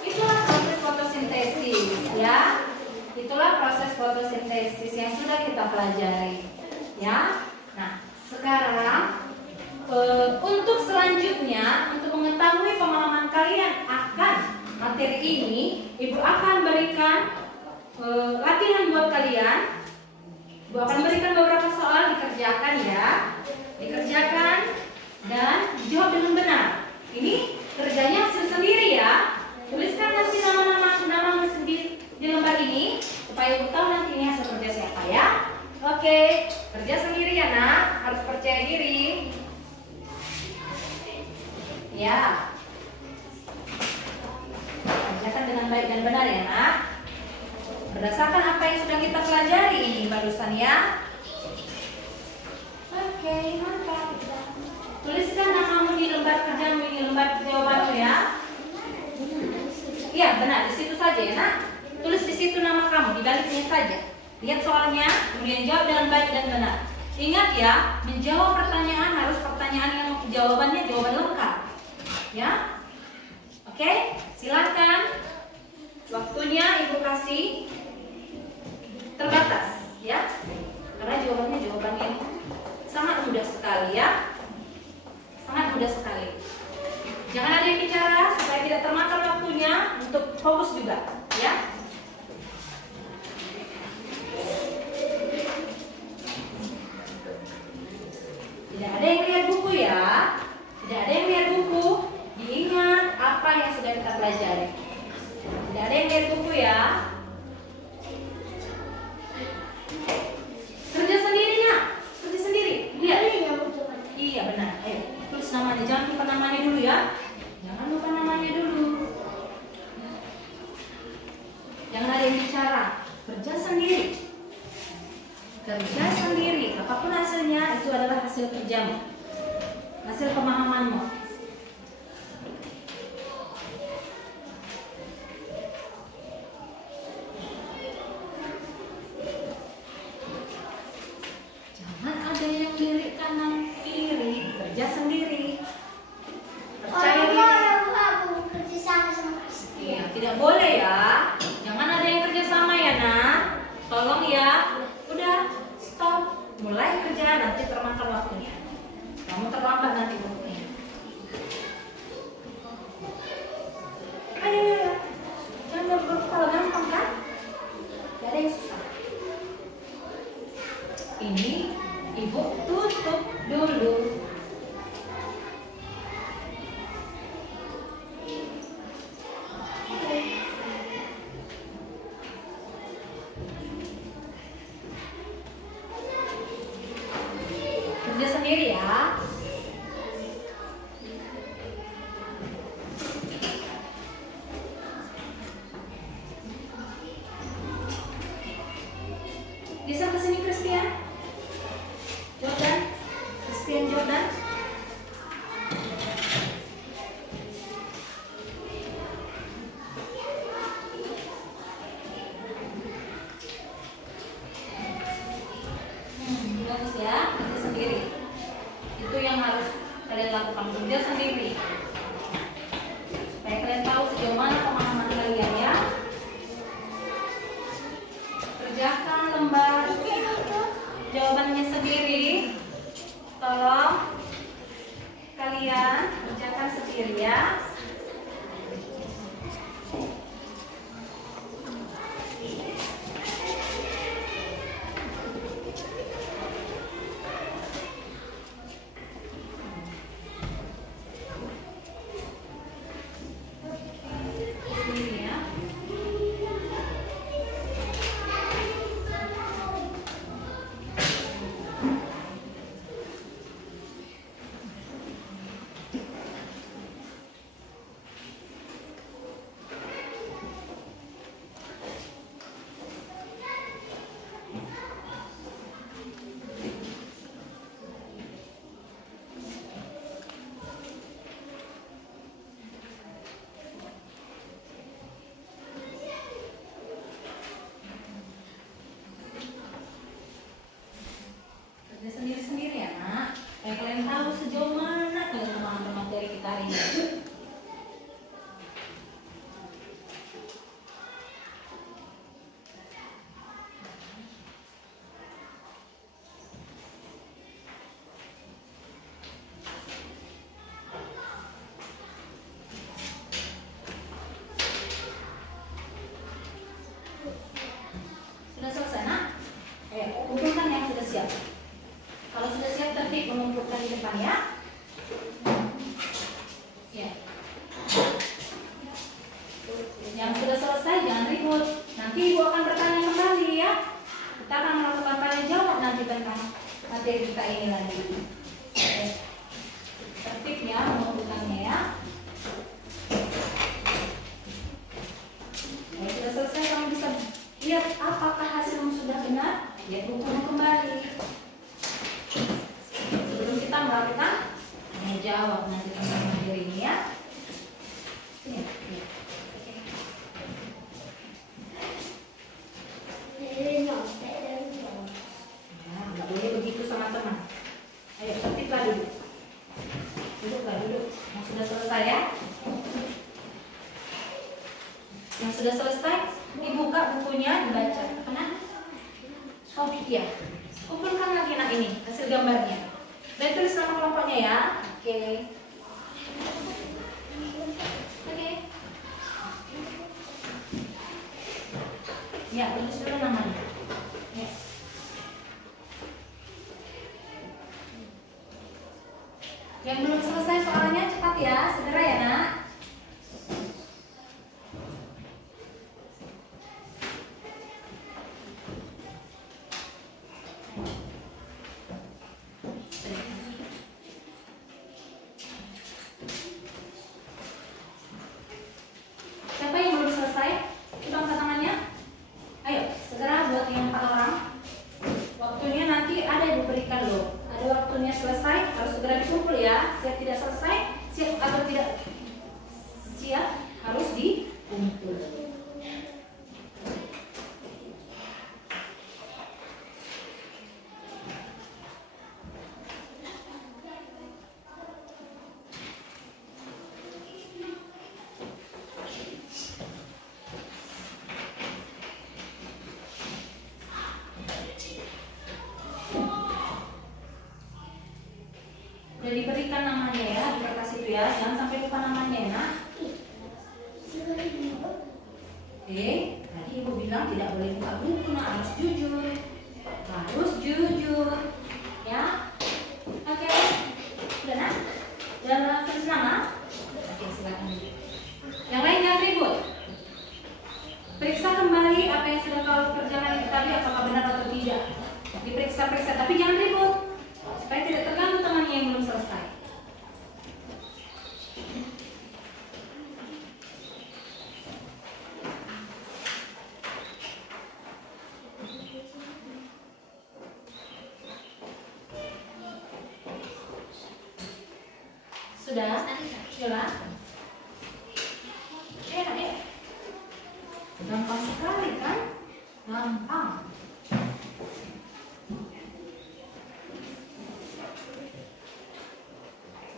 itulah proses fotosintesis ya. Itulah proses fotosintesis yang sudah kita pelajari ya. Nah, sekarang untuk selanjutnya, untuk mengetahui pemahaman kalian akan materi ini, Ibu latihan buat kalian. Ibu akan berikan beberapa soal, dikerjakan ya. Dikerjakan dan dijawab dengan benar. Ini kerjanya sendiri ya. Tuliskan nanti nama di lembar ini supaya ibu tahu nanti ini hasil kerja siapa ya. Oke, kerja sendiri ya nak, harus percaya diri. Ya. Kerjakan dengan baik dan benar ya nak. Berdasarkan apa yang sudah kita pelajari barusan ya. Oke, mantap. Tuliskan namamu di lembar kerjamu, di lembar jawabanmu ya. Iya benar, di situ saja ya nak. Tulis di situ nama kamu, di baliknya saja. Lihat soalnya, kemudian jawab dengan baik dan benar. Ingat ya, menjawab pertanyaan harus pertanyaan yang jawaban lengkap. Ya, oke, silakan. Waktunya ibu kasih terbatas, ya, karena jawaban yang sangat mudah sekali ya, sangat mudah sekali. Jangan ada yang bicara supaya tidak termakan waktunya untuk fokus juga, ya. Tidak ada yang lihat buku ya, tidak ada yang lihat buku. Diingat apa yang sudah kita pelajari. Tidak ada yang lihat buku ya. Kerja sendiri ya, kerja sendiri. Lihat. Iya benar. Ayo tulis namanya, jangan lupa namanya dulu ya. Jangan lupa namanya dulu. Jangan ada yang bicara. Kerja sendiri. Kerja sendiri. Apapun hasilnya itu adalah hasil kerjamu, hasil pemahamanmu. Tidak boleh ya, jangan ada yang kerja sama ya nak. Tolong ya, udah stop, mulai kerja, nanti termakan waktunya. Kamu terlambat nanti waktunya. Ayo, jangan berkepala gampang kan? Gak ada yang susah. Ini ibu tutup dulu. Kerja sendiri ya. ribut. Nanti Ibu akan bertanya kembali ya. Kita akan melakukan tanya jawab nanti tentang materi kita ini lagi. Oke. Tertibnya mengumpulkannya ya. Kalau sudah selesai kamu bisa lihat apakah hasilmu sudah benar. Lihat bukumu kembali. Sebelum kita melakukan tanya jawab nanti tentang materi ini ya. Sini. Nggak boleh begitu sama teman. Ayo tertiblah dulu. Duduklah duduk. Yang sudah selesai ya. Yang sudah selesai dibuka bukunya, dibaca. Mana? Oh iya. Kumpulkan lagi nak ini hasil gambarnya. Dan tulis nama kelompoknya ya. Oke. Oke. Ya, tulis dulu namanya. Ya. Yang belum selesai soalnya cepat ya, segera ya nak. Siapa yang belum selesai? Coba angkat tangannya. Ayo, segera buat yang 4 orang. Waktunya nanti ada Ibu berikan loh. Ada waktunya selesai, harus segera dikumpul ya. Siap tidak selesai, siap atau tidak siap, harus dikumpul. Udah diberikan namanya ya di kertas itu ya, jangan sampai lupa namanya ya nak. Oke, tadi Ibu bilang tidak boleh buka buku nak, harus jujur, ya. Oke, udah nak, udah tulis nama. Oke, silakan. Yang lain jangan ribut. Periksa kembali apa yang sudah kau kerjakan tadi, apakah benar atau tidak. Diperiksa-periksa, tapi jangan ribut. Supaya tidak terganggu temannya yang belum selesai. Sudah? Sudah? Ayo. Gampang sekali kan? Gampang.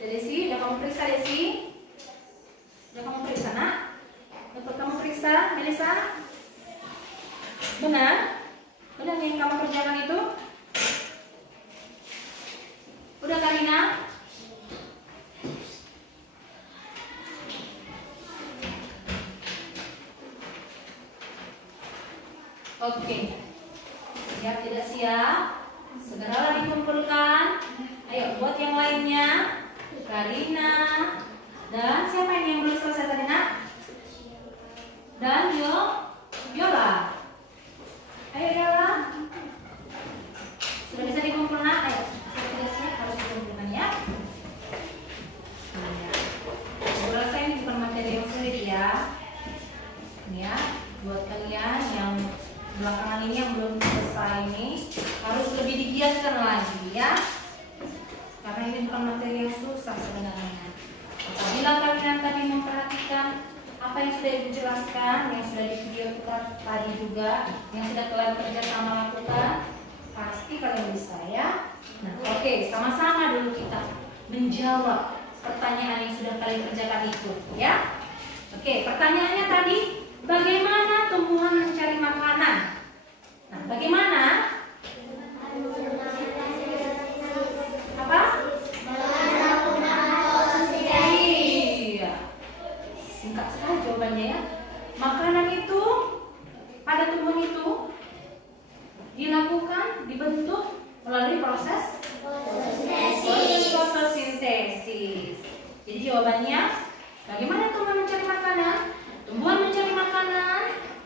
Desi, udah kamu periksa Desi? Udah kamu periksa nak? Dapat kamu periksa, Melisa? Benar? Benar yang kamu kerjakan itu? Udah Karina? Oke. Siap tidak siap? Segeralah dikumpulkan. Ayo buat yang lainnya. Karina. Dan siapa ini yang belum selesai tadi nak? Dan Yola. Ayo Yola. Sudah bisa dikumpul nak? Ayo. Saya tidak siap harus dikumpulkan ya. Saya rasa ini bukan materi yang sulit ya. Ini ya. Buat kalian yang belakangan ini yang belum selesai ini harus lebih digiatkan lagi ya. Karena ini bukan materi yang susah sebenarnya. Apabila kalian tadi memperhatikan apa yang sudah Ibu jelaskan, yang sudah di video kita tadi juga, yang sudah kalian kerja sama lakukan, pasti kalian bisa ya. Nah, oke, sama-sama dulu kita menjawab pertanyaan yang sudah kalian kerjakan itu, ya. Oke, pertanyaannya tadi, bagaimana tumbuhan mencari makanan? Nah, bagaimana? Apa? Iya. Singkat sekali jawabannya ya. Makanan itu pada tumbuhan itu dibentuk melalui proses fotosintesis. Jadi jawabannya, bagaimana tumbuhan mencari makanan? Tumbuhan mencari makanan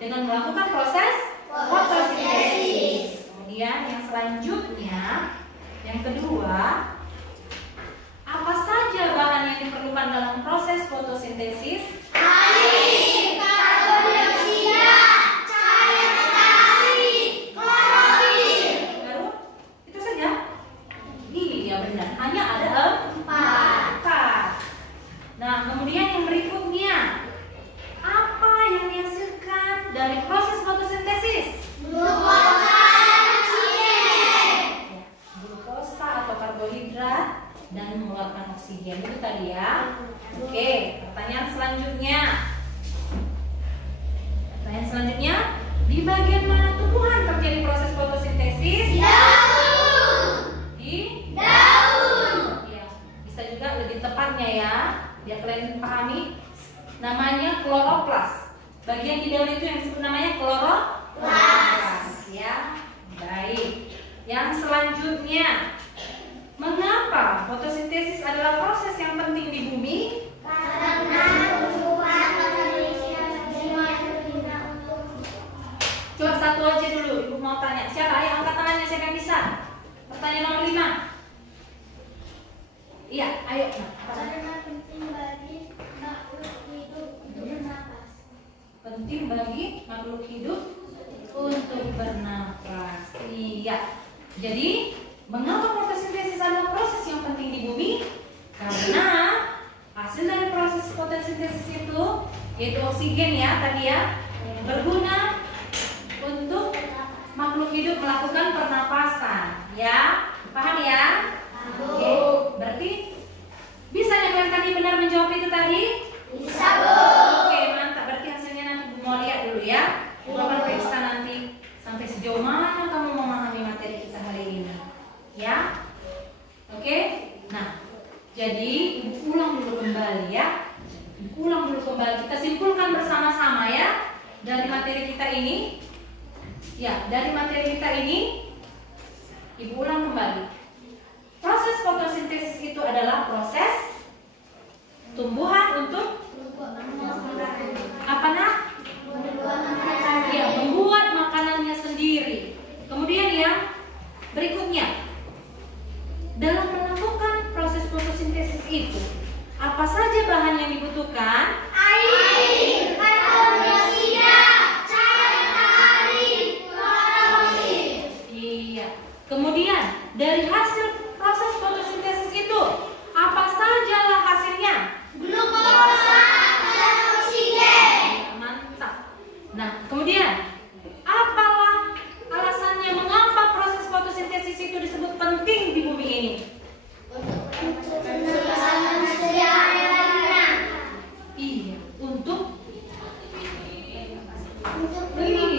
dengan melakukan proses fotosintesis. Kemudian yang selanjutnya, yang kedua, apa saja bahan yang diperlukan dalam proses fotosintesis? Air, karbon dioksida, cahaya matahari, klorofil. Baru itu saja? Iya benar, hanya ada 4. Nah, kemudian yang berikutnya, apa yang dihasilkan dari proses fotosintesis? Glukosa, oksigen. Glukosa atau karbohidrat dan mengeluarkan oksigen, itu tadi ya. Oke, pertanyaan selanjutnya. Di bagian mana tumbuhan terjadi proses fotosintesis? Daun. Di Daun. ya, bisa juga lebih tepatnya ya, biar kalian pahami. Namanya kloroplas. Bagian di daun itu yang disebut namanya kloroplas. Ya, baik. Yang selanjutnya, mengapa fotosintesis adalah proses yang penting di bumi? Karena tumbuhan manusia semua berguna untuk. Coba satu aja dulu, Ibu mau tanya. Siapa? Ayo angkat tangannya, siapa yang bisa? Pertanyaan nomor 5. Iya, ayo. Karena penting bagi makhluk hidup untuk bernapas. Penting bagi makhluk hidup untuk bernapas. Iya. Jadi, mengapa fotosintesis adalah proses yang penting di bumi? Karena hasil dari proses fotosintesis itu, yaitu oksigen ya tadi ya, berguna untuk makhluk hidup melakukan pernapasan. Ya, paham ya? Oke, berarti bisa ya kalian tadi benar menjawab itu tadi? Bisa, Bu. Oke, mantap. Berarti hasilnya nanti Bu mau lihat dulu ya. Bu akan periksa nanti sampai sejauh mana kamu memahami materi kita hari ini. Ya, oke. Nah, jadi Ibu ulang dulu kembali ya. Ibu ulang dulu kembali. Kita simpulkan bersama-sama ya dari materi kita ini. Ya, dari materi kita ini, Ibu ulang kembali. Proses fotosintesis itu adalah proses tumbuhan untuk apa nak? Ya, membuat makanannya sendiri. Kemudian yang berikutnya, dalam melakukan proses fotosintesis itu, apa saja bahan yang dibutuhkan? Air, karbon dioksida, cahaya matahari, klorofil. Iya. Kemudian dari hasil proses fotosintesis itu, apa sajalah hasilnya? Glukosa dan oksigen. Mantap. Nah, kemudian apalah alasannya mengapa proses fotosintesis itu disebut penting di bumi ini? Untuk pernapasan manusia lainnya. Iya, untuk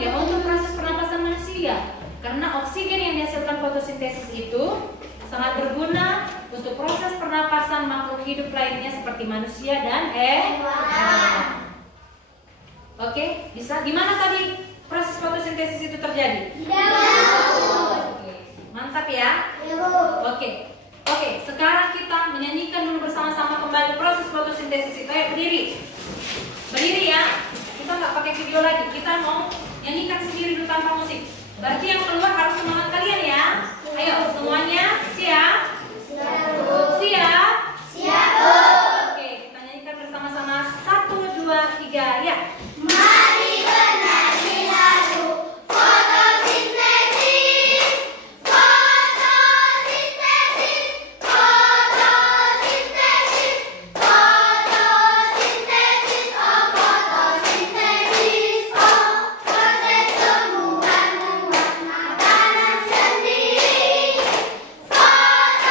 Untuk proses pernapasan manusia. Karena oksigen yang dihasilkan fotosintesis itu sangat berguna untuk proses pernapasan makhluk hidup lainnya seperti manusia dan hewan. Oke, bisa. Gimana tadi proses fotosintesis itu terjadi? daun. Oke, mantap ya. Ya, Bu. Oke, sekarang kita menyanyikan dulu bersama-sama kembali proses fotosintesis itu. Ayo berdiri, berdiri ya. Kita nggak pakai video lagi. Kita mau nyanyikan sendiri dulu tanpa musik. Berarti yang keluar harus semangat kalian ya. Ayo semuanya siap? Siap? Siap, Bu. Oke, kita nyanyikan bersama-sama. 1, 2, 3, ya. Mari bernyanyi lagu fotosintesis, fotosintesis, fotosintesis, fotosintesis, oh fotosintesis, oh proses tumbuhan membuat makanan sendiri. Fotosintesis.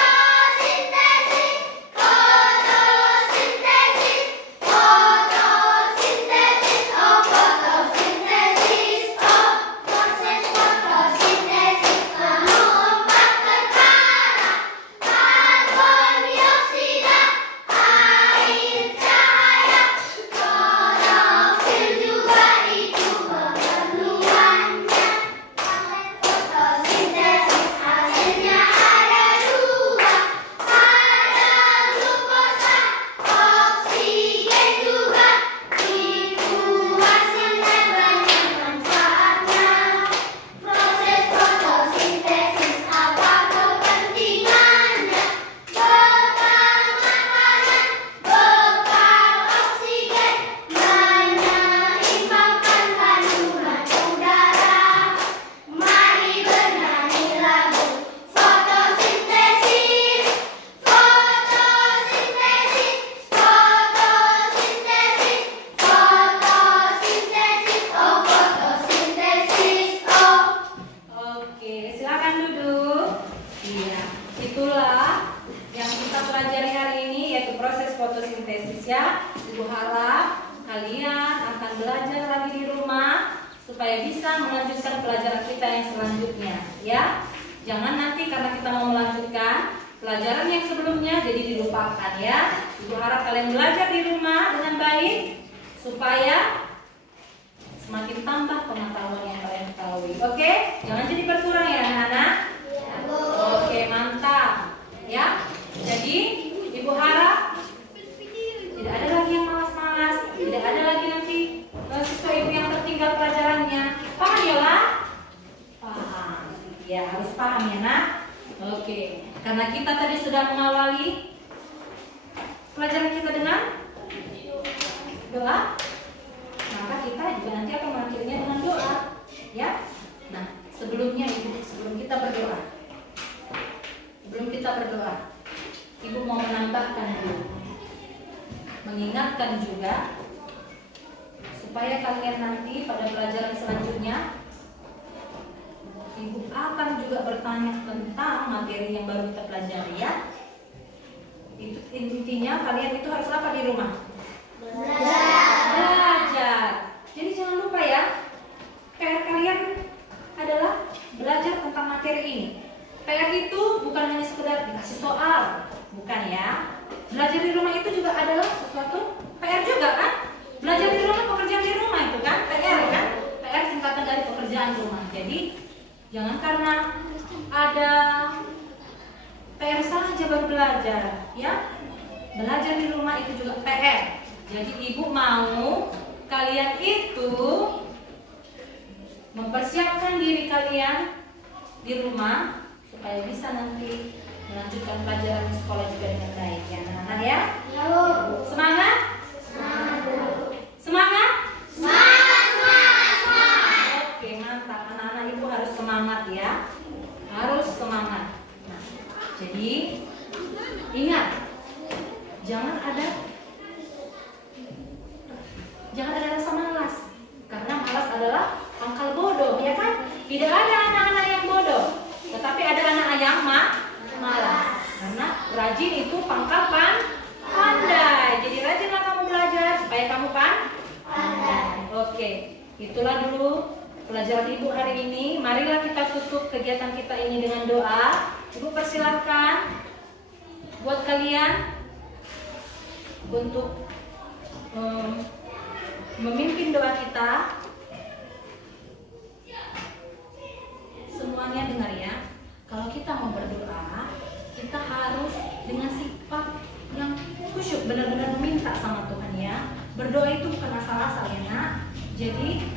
akan belajar lagi di rumah supaya bisa melanjutkan pelajaran kita yang selanjutnya, ya. Jangan nanti karena kita mau melanjutkan pelajaran yang sebelumnya jadi dilupakan, ya. Ibu harap kalian belajar di rumah dengan baik supaya semakin tambah pengetahuan yang kalian ketahui. Oke? Jangan jadi berkurang ya anak-anak. Oke, mantap. Ya. Jadi ibu harap tidak ada lagi yang malas-malas, tidak ada lagi nanti siswa ibu yang tertinggal pelajarannya. Paham ya, lah? Paham. Ya, harus paham ya, nak. Oke. Karena kita tadi sudah mengawali pelajaran kita dengan doa, maka kita juga nanti akan mengakhirinya dengan doa, ya. Nah, sebelum kita berdoa, ibu mau menambahkan dulu, mengingatkan juga supaya kalian nanti pada pelajaran selanjutnya ibu akan juga bertanya tentang materi yang baru kita pelajari, ya. Itu intinya kalian itu harus apa di rumah? Belajar. Jadi jangan lupa ya, PR kalian adalah belajar tentang materi ini. PR itu bukan hanya sekedar dikasih soal, bukan ya. Belajar di rumah itu juga adalah sesuatu PR juga kan? Belajar di rumah, pekerjaan di rumah itu kan PR kan? PR singkatan dari pekerjaan rumah. Jadi jangan karena ada PR saja baru belajar, ya. Belajar di rumah itu juga PR. Jadi ibu mau kalian itu mempersiapkan diri kalian di rumah supaya bisa nanti melanjutkan pelajaran di sekolah juga dengan baik, ya anak-anak, ya. Semangat? Semangat? Oke, mantap. Anak-anak ibu harus semangat, ya. Harus semangat. Nah, jadi ingat, jangan ada rasa malas, karena malas adalah pangkal bodoh, ya kan? Tidak ada anak-anak yang bodoh, tetapi ada anak yang malas. Karena rajin itu pangkal pandai. Jadi rajinlah kamu belajar supaya kamu pandai. Oke, itulah dulu pelajaran ibu hari ini. Marilah kita tutup kegiatan kita ini dengan doa. Ibu persilakan buat kalian untuk memimpin doa kita. Semuanya dengar ya. Kalau kita mau berdoa, kita harus dengan sifat yang khusyuk, benar-benar meminta sama Tuhan, ya. Berdoa itu bukan asal-asal, ya nak. Jadi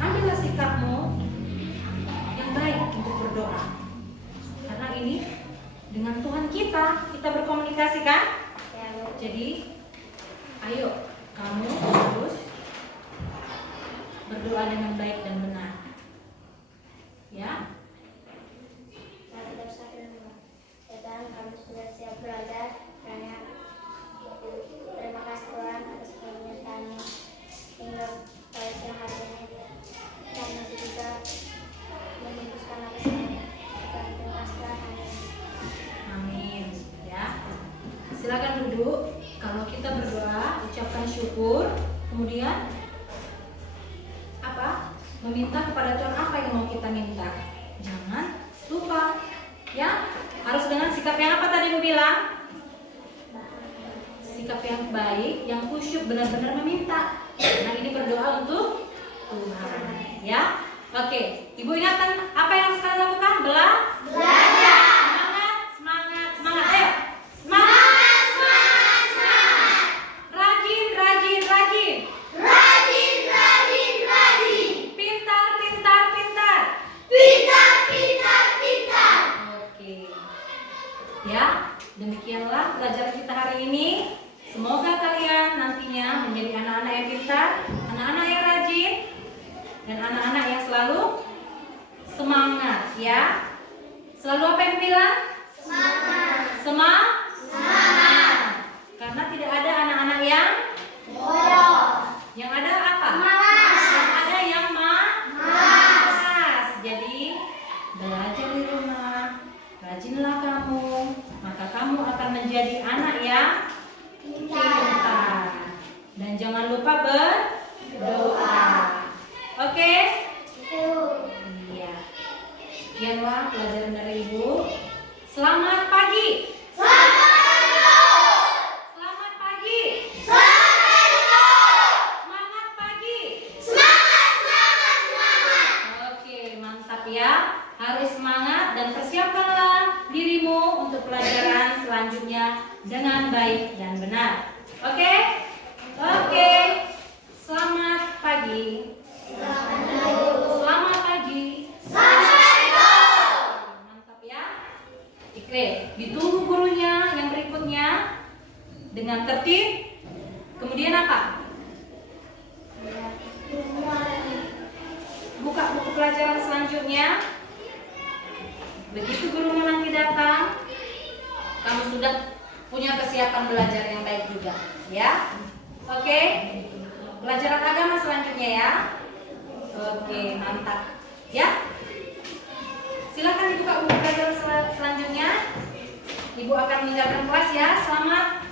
ambillah sikapmu yang baik untuk berdoa. Karena ini dengan Tuhan kita berkomunikasi kan? Jadi ayo kamu harus berdoa dengan baik dan benar, ya. Kami sudah siap belajar. Terima kasih Tuhan atas permintaanmu hingga pada siang hari ini. Dan masih juga memutuskan apa saja. Terima kasih Tuhan. Amin. Ya. Silakan duduk. Kalau kita berdoa, ucapkan syukur, kemudian apa? Meminta kepada Tuhan apa yang mau kita minta. Jangan lupa, ya. Harus dengan sikap yang apa tadi Ibu bilang? Sikap yang baik, yang khusyuk, benar-benar meminta. Nah, ini berdoa untuk Tuhan, ya. Oke, Ibu ingatkan apa yang harus kalian lakukan? Belajar. Semangat. Ayo. Ya, demikianlah pelajaran kita hari ini. Semoga kalian nantinya menjadi anak-anak yang pintar, anak-anak yang rajin, dan anak-anak yang selalu semangat, ya. Selalu apa yang bilang? Semangat. Karena tidak ada anak-anak yang bodoh. Yang ada apa? Malas. Yang ada yang malas. Jadi belajar di rumah, rajinlah kamu, maka kamu akan menjadi anak yang pintar. Dan jangan lupa berdoa. harus semangat dan persiapkanlah dirimu untuk pelajaran selanjutnya dengan baik dan benar. Oke? Oke. Selamat pagi. Selamat pagi. Mantap ya. Oke, ditunggu gurunya yang berikutnya dengan tertib. Kemudian apa? Buka buku pelajaran selanjutnya. Begitu gurunya nanti datang, kamu sudah punya kesiapan belajar yang baik juga, ya. Oke, pelajaran agama selanjutnya ya. Oke, mantap, ya. Silakan dibuka buku pelajaran selanjutnya. Ibu akan meninggalkan kelas ya. Selamat